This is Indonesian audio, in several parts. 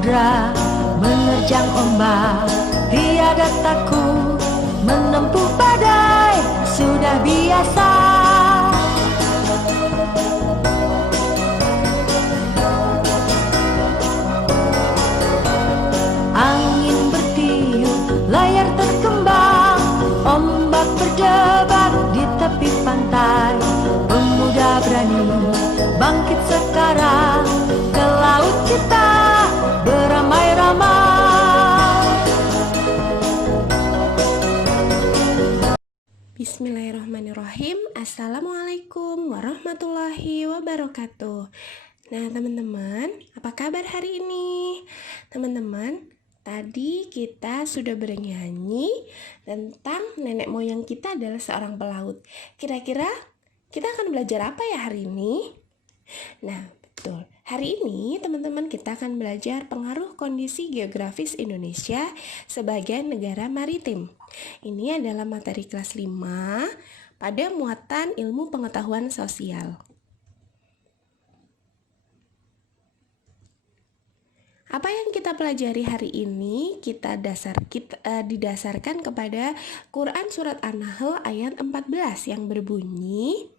samudra menerjang ombak, tiada takut menempuh badai, sudah biasa. Angin bertiup, layar terkembang, ombak berdebar di tepi pantai. Pemuda berani bangkit sekarang, ke laut kita beramai-ramai. Bismillahirrahmanirrahim. Assalamualaikum warahmatullahi wabarakatuh. Nah teman-teman, apa kabar hari ini? Teman-teman, tadi kita sudah bernyanyi tentang nenek moyang kita adalah seorang pelaut. Kira-kira kita akan belajar apa ya hari ini? Nah, betul. Hari ini teman-teman kita akan belajar pengaruh kondisi geografis Indonesia sebagai negara maritim. Ini adalah materi kelas 5 pada muatan ilmu pengetahuan sosial. Apa yang kita pelajari hari ini didasarkan kepada Quran Surat An-Nahl ayat 14 yang berbunyi,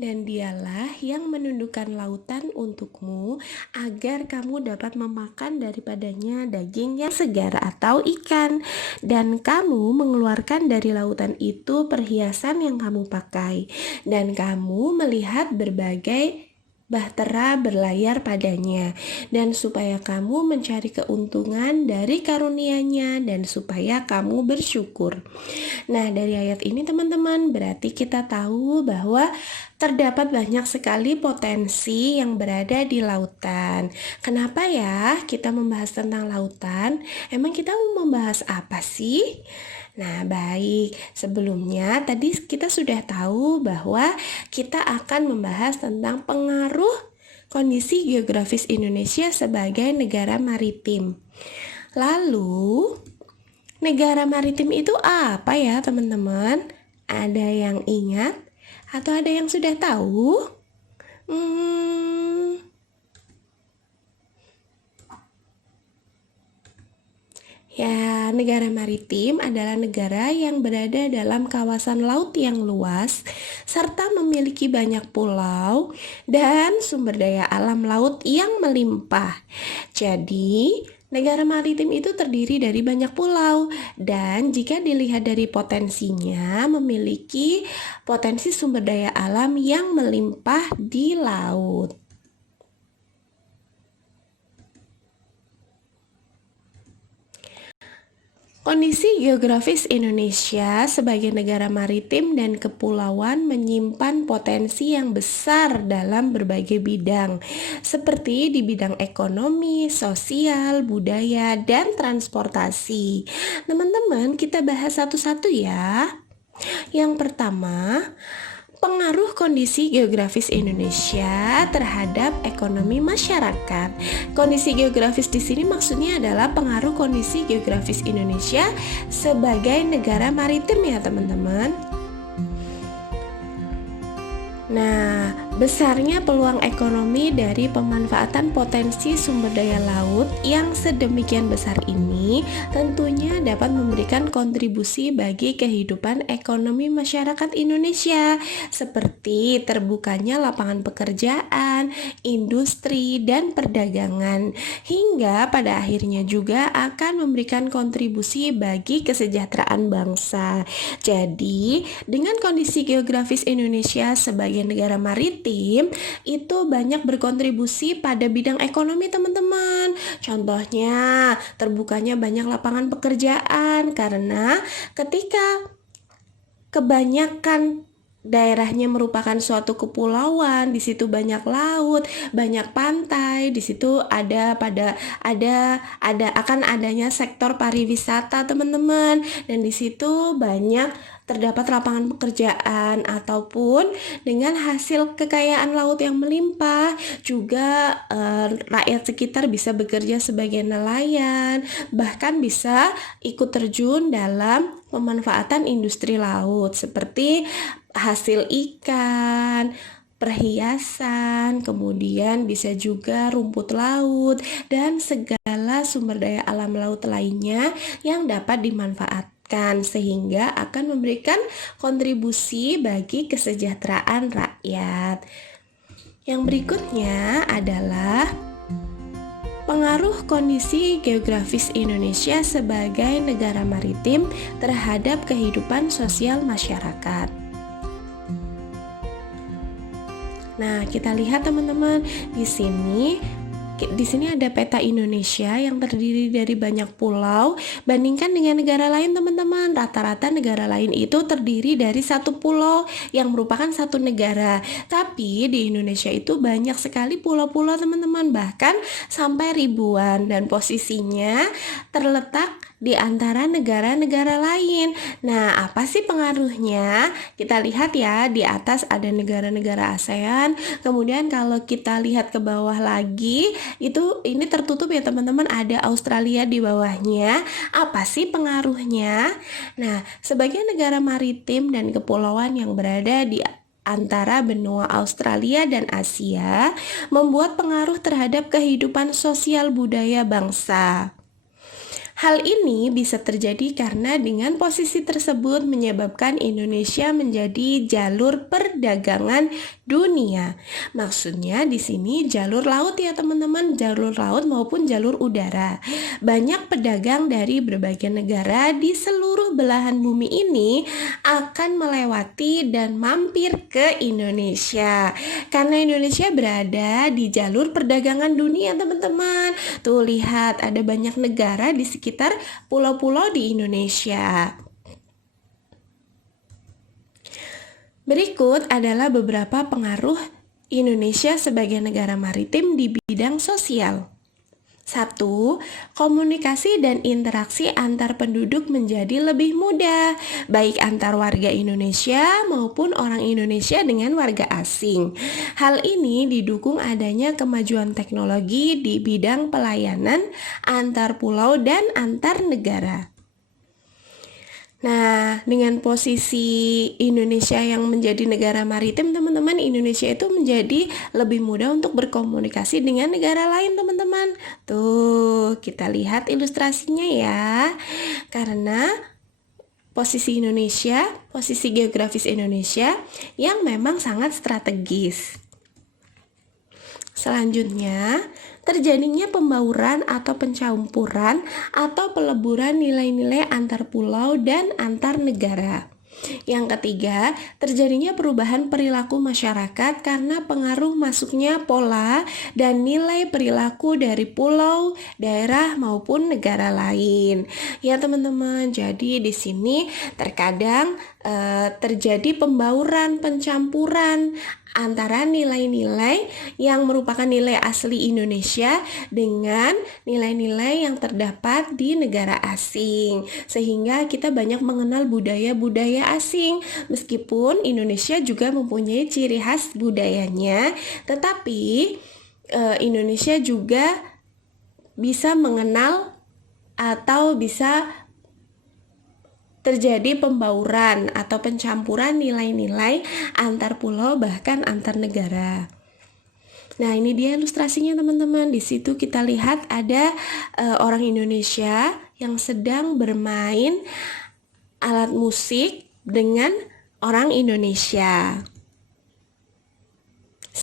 dan dialah yang menundukkan lautan untukmu agar kamu dapat memakan daripadanya daging yang segar atau ikan, dan kamu mengeluarkan dari lautan itu perhiasan yang kamu pakai, dan kamu melihat berbagai bahtera berlayar padanya, dan supaya kamu mencari keuntungan dari karunia-Nya, dan supaya kamu bersyukur. Nah, dari ayat ini teman-teman, berarti kita tahu bahwa terdapat banyak sekali potensi yang berada di lautan. Kenapa ya kita membahas tentang lautan? Emang kita mau membahas apa sih? Nah, baik. Sebelumnya tadi kita sudah tahu bahwa kita akan membahas tentang pengaruh kondisi geografis Indonesia sebagai negara maritim. Lalu, negara maritim itu apa ya, teman-teman? Ada yang ingat atau ada yang sudah tahu? Ya, negara maritim adalah negara yang berada dalam kawasan laut yang luas serta memiliki banyak pulau dan sumber daya alam laut yang melimpah. Jadi, negara maritim itu terdiri dari banyak pulau, dan jika dilihat dari potensinya, memiliki potensi sumber daya alam yang melimpah di laut. Kondisi geografis Indonesia sebagai negara maritim dan kepulauan menyimpan potensi yang besar dalam berbagai bidang, seperti di bidang ekonomi, sosial, budaya, dan transportasi. Teman-teman, kita bahas satu-satu ya. Yang pertama, pengaruh kondisi geografis Indonesia terhadap ekonomi masyarakat. Kondisi geografis di sini maksudnya adalah pengaruh kondisi geografis Indonesia sebagai negara maritim ya teman-teman. Nah, besarnya peluang ekonomi dari pemanfaatan potensi sumber daya laut yang sedemikian besar ini tentunya dapat memberikan kontribusi bagi kehidupan ekonomi masyarakat Indonesia, seperti terbukanya lapangan pekerjaan, industri, dan perdagangan, hingga pada akhirnya juga akan memberikan kontribusi bagi kesejahteraan bangsa. Jadi, dengan kondisi geografis Indonesia sebagai negara maritim itu banyak berkontribusi pada bidang ekonomi teman-teman. Contohnya terbukanya banyak lapangan pekerjaan karena ketika kebanyakan daerahnya merupakan suatu kepulauan, di situ banyak laut, banyak pantai, di situ akan adanya sektor pariwisata, teman-teman. Dan di situ terdapat lapangan pekerjaan, ataupun dengan hasil kekayaan laut yang melimpah juga rakyat sekitar bisa bekerja sebagai nelayan, bahkan bisa ikut terjun dalam pemanfaatan industri laut seperti hasil ikan, perhiasan, kemudian bisa juga rumput laut dan segala sumber daya alam laut lainnya yang dapat dimanfaatkan, sehingga akan memberikan kontribusi bagi kesejahteraan rakyat. Yang berikutnya adalah pengaruh kondisi geografis Indonesia sebagai negara maritim terhadap kehidupan sosial masyarakat. Nah, kita lihat teman-teman, di sini ada peta Indonesia yang terdiri dari banyak pulau. Bandingkan dengan negara lain, teman-teman. Rata-rata negara lain itu terdiri dari satu pulau yang merupakan satu negara. Tapi di Indonesia itu banyak sekali pulau-pulau, teman-teman, bahkan sampai ribuan, dan posisinya terletak di antara negara-negara lain. Nah, apa sih pengaruhnya? Kita lihat ya, di atas ada negara-negara ASEAN. Kemudian kalau kita lihat ke bawah lagi, ini tertutup ya teman-teman, ada Australia di bawahnya. Apa sih pengaruhnya? Nah, sebagai negara maritim dan kepulauan yang berada di antara benua Australia dan Asia, membuat pengaruh terhadap kehidupan sosial budaya bangsa. Hal ini bisa terjadi karena dengan posisi tersebut menyebabkan Indonesia menjadi jalur perdagangan dunia. Maksudnya di sini jalur laut ya teman-teman, jalur laut maupun jalur udara. Banyak pedagang dari berbagai negara di seluruh belahan bumi ini akan melewati dan mampir ke Indonesia. Karena Indonesia berada di jalur perdagangan dunia, teman-teman. Tuh lihat, ada banyak negara di sekitar pulau-pulau di Indonesia. Berikut adalah beberapa pengaruh Indonesia sebagai negara maritim di bidang sosial. 1. Komunikasi dan interaksi antar penduduk menjadi lebih mudah, baik antar warga Indonesia maupun orang Indonesia dengan warga asing. Hal ini didukung adanya kemajuan teknologi di bidang pelayanan antar pulau dan antar negara. Nah, dengan posisi Indonesia yang menjadi negara maritim, teman-teman, Indonesia itu menjadi lebih mudah untuk berkomunikasi dengan negara lain, teman-teman. Tuh, kita lihat ilustrasinya ya. Karena posisi geografis Indonesia yang memang sangat strategis. Selanjutnya, terjadinya pembauran atau pencampuran atau peleburan nilai-nilai antar pulau dan antar negara. Yang ketiga, terjadinya perubahan perilaku masyarakat karena pengaruh masuknya pola dan nilai perilaku dari pulau, daerah maupun negara lain. Ya teman-teman, jadi di sini terkadang terjadi pembauran, pencampuran antara nilai-nilai yang merupakan nilai asli Indonesia dengan nilai-nilai yang terdapat di negara asing, sehingga kita banyak mengenal budaya-budaya asing. Meskipun Indonesia juga mempunyai ciri khas budayanya, tetapi Indonesia juga bisa mengenal atau bisa terjadi pembauran atau pencampuran nilai-nilai antar pulau bahkan antar negara. Nah, ini dia ilustrasinya teman-teman. Di situ kita lihat ada orang Indonesia yang sedang bermain alat musik dengan orang Indonesia.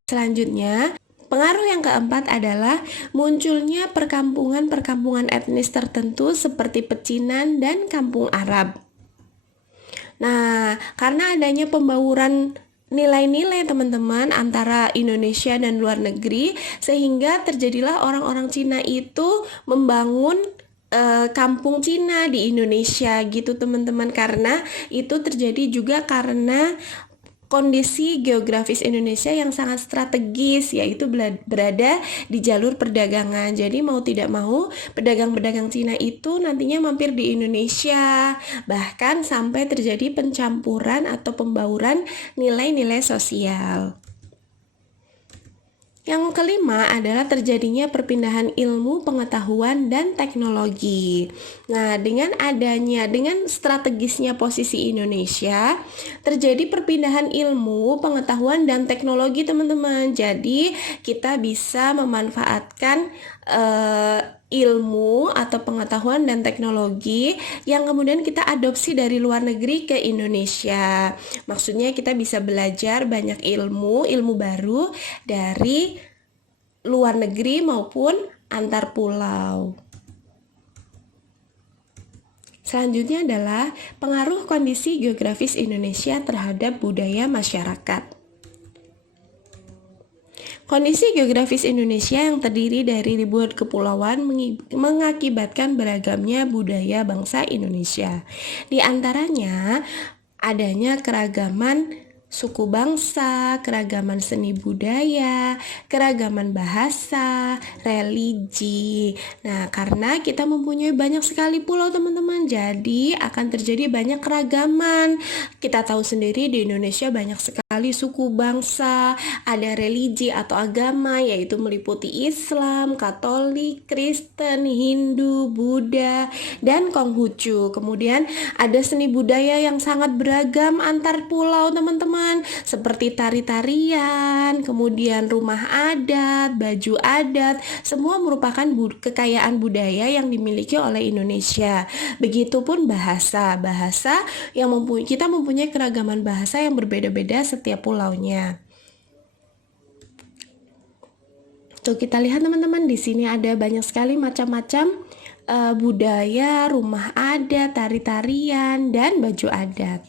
Selanjutnya, pengaruh yang keempat adalah munculnya perkampungan-perkampungan etnis tertentu seperti pecinan dan kampung Arab. Nah, karena adanya pembauran nilai-nilai teman-teman antara Indonesia dan luar negeri, sehingga terjadilah orang-orang Cina itu membangun kampung Cina di Indonesia gitu teman-teman. Karena itu terjadi juga karena kondisi geografis Indonesia yang sangat strategis, yaitu berada di jalur perdagangan. Jadi mau tidak mau pedagang-pedagang Cina itu nantinya mampir di Indonesia, bahkan sampai terjadi pencampuran atau pembauran nilai-nilai sosial. Yang kelima adalah terjadinya perpindahan ilmu, pengetahuan, dan teknologi. Nah, dengan strategisnya posisi Indonesia, terjadi perpindahan ilmu, pengetahuan, dan teknologi, teman-teman. Jadi, kita bisa memanfaatkan ilmu atau pengetahuan dan teknologi yang kemudian kita adopsi dari luar negeri ke Indonesia. Maksudnya kita bisa belajar banyak ilmu baru dari luar negeri maupun antar pulau. Selanjutnya adalah pengaruh kondisi geografis Indonesia terhadap budaya masyarakat. Kondisi geografis Indonesia yang terdiri dari ribuan kepulauan mengakibatkan beragamnya budaya bangsa Indonesia. Di antaranya adanya keragaman suku bangsa, keragaman seni budaya, keragaman bahasa, religi. Nah, karena kita mempunyai banyak sekali pulau, teman-teman, jadi akan terjadi banyak keragaman. Kita tahu sendiri di Indonesia banyak sekali suku bangsa, ada religi atau agama, yaitu meliputi Islam, Katolik, Kristen, Hindu, Buddha, dan Konghucu. Kemudian ada seni budaya yang sangat beragam antar pulau, teman-teman, seperti tari-tarian, kemudian rumah adat, baju adat, semua merupakan kekayaan budaya yang dimiliki oleh Indonesia. Begitupun bahasa yang kita mempunyai keragaman bahasa yang berbeda-beda setiap pulaunya. Tuh, kita lihat, teman-teman, di sini ada banyak sekali macam-macam budaya, rumah adat, tari-tarian, dan baju adat.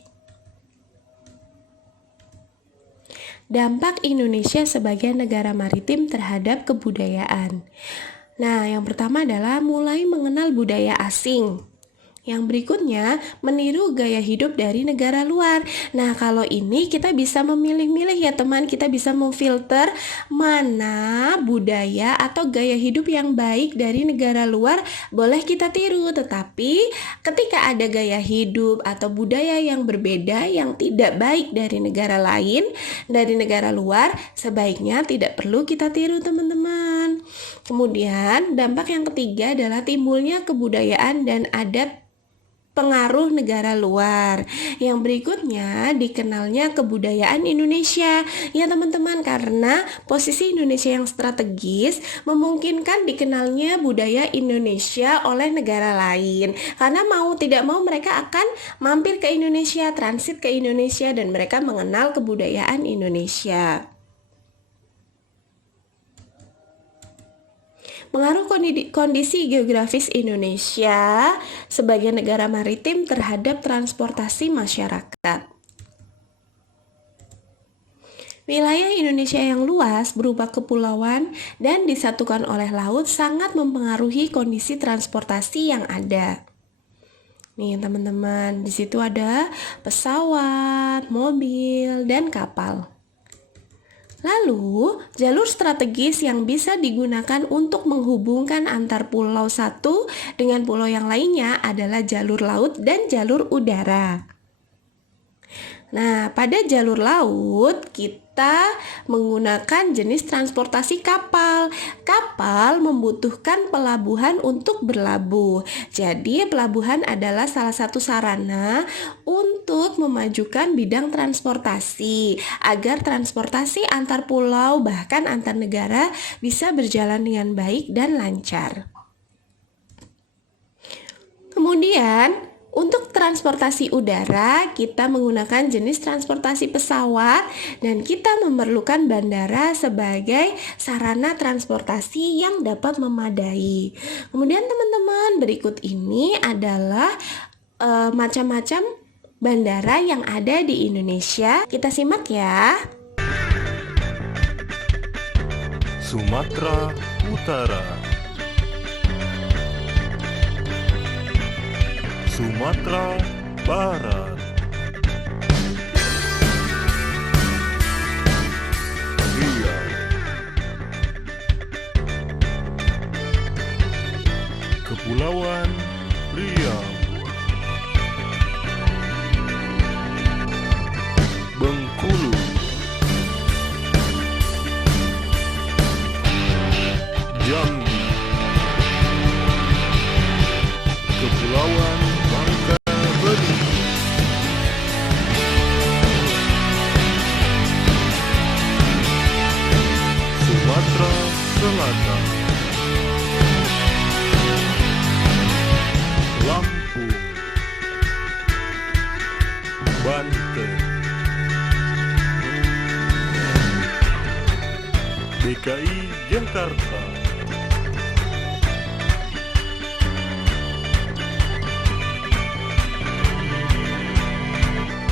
Dampak Indonesia sebagai negara maritim terhadap kebudayaan. Nah, yang pertama adalah mulai mengenal budaya asing. Yang berikutnya, meniru gaya hidup dari negara luar. Nah, kalau ini kita bisa memilih-milih ya, teman. Kita bisa memfilter mana budaya atau gaya hidup yang baik dari negara luar boleh kita tiru. Tetapi ketika ada gaya hidup atau budaya yang berbeda yang tidak baik dari negara lain, dari negara luar, sebaiknya tidak perlu kita tiru, teman-teman. Kemudian, dampak yang ketiga adalah timbulnya kebudayaan dan adat pengaruh negara luar. Yang berikutnya, dikenalnya kebudayaan Indonesia. Ya, teman-teman, karena posisi Indonesia yang strategis memungkinkan dikenalnya budaya Indonesia oleh negara lain. Karena mau tidak mau mereka akan mampir ke Indonesia, transit ke Indonesia, dan mereka mengenal kebudayaan Indonesia. Pengaruh kondisi geografis Indonesia sebagai negara maritim terhadap transportasi masyarakat. Wilayah Indonesia yang luas berupa kepulauan dan disatukan oleh laut sangat mempengaruhi kondisi transportasi yang ada. Nih, teman-teman, di situ ada pesawat, mobil, dan kapal. Lalu, jalur strategis yang bisa digunakan untuk menghubungkan antar pulau satu dengan pulau yang lainnya adalah jalur laut dan jalur udara. Nah, pada jalur laut kita menggunakan jenis transportasi kapal. Kapal membutuhkan pelabuhan untuk berlabuh. Jadi, pelabuhan adalah salah satu sarana untuk memajukan bidang transportasi agar transportasi antar pulau bahkan antar negara bisa berjalan dengan baik dan lancar. Kemudian, untuk transportasi udara, kita menggunakan jenis transportasi pesawat dan kita memerlukan bandara sebagai sarana transportasi yang dapat memadai. Kemudian, teman-teman, berikut ini adalah macam-macam bandara yang ada di Indonesia. Kita simak ya. Sumatera Utara, Sumatera Barat, DKI Jakarta.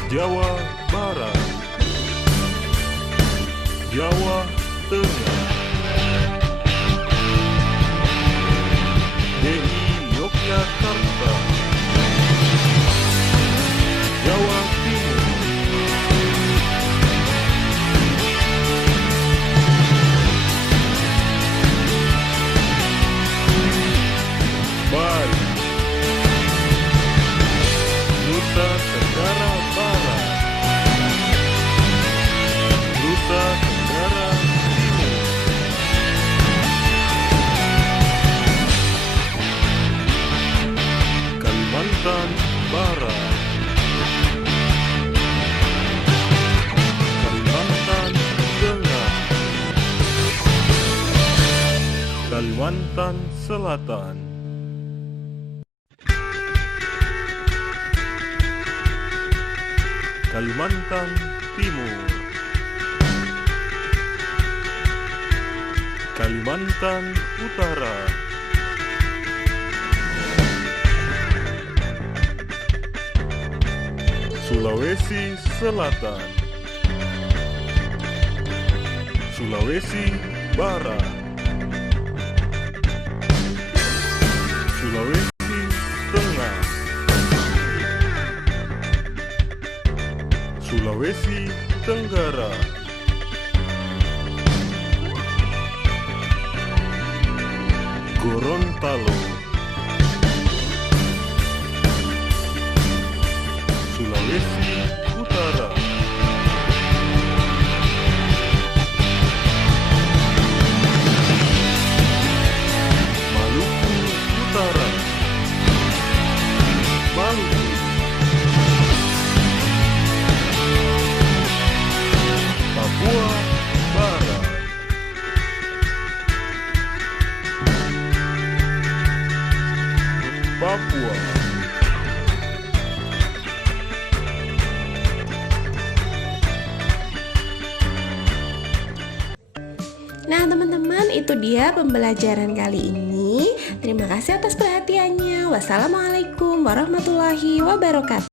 Jawa Barat, Jawa Tengah, DI Yogyakarta, Jawa Timur, Bali, Nusa Tenggara Barat, Nusa Tenggara Timur, Kalimantan Barat, Kalimantan Tengah, Kalimantan Selatan, Kalimantan Timur, Kalimantan Utara, Sulawesi Selatan, Sulawesi Barat, Sulawesi Tengah, Sulawesi Tenggara, Gorontalo, Sulawesi Utara, Maluku Utara, Maluku, Papua Barat, Papua. Nah teman-teman, itu dia pembelajaran kali ini. Terima kasih atas perhatiannya. Wassalamualaikum warahmatullahi wabarakatuh.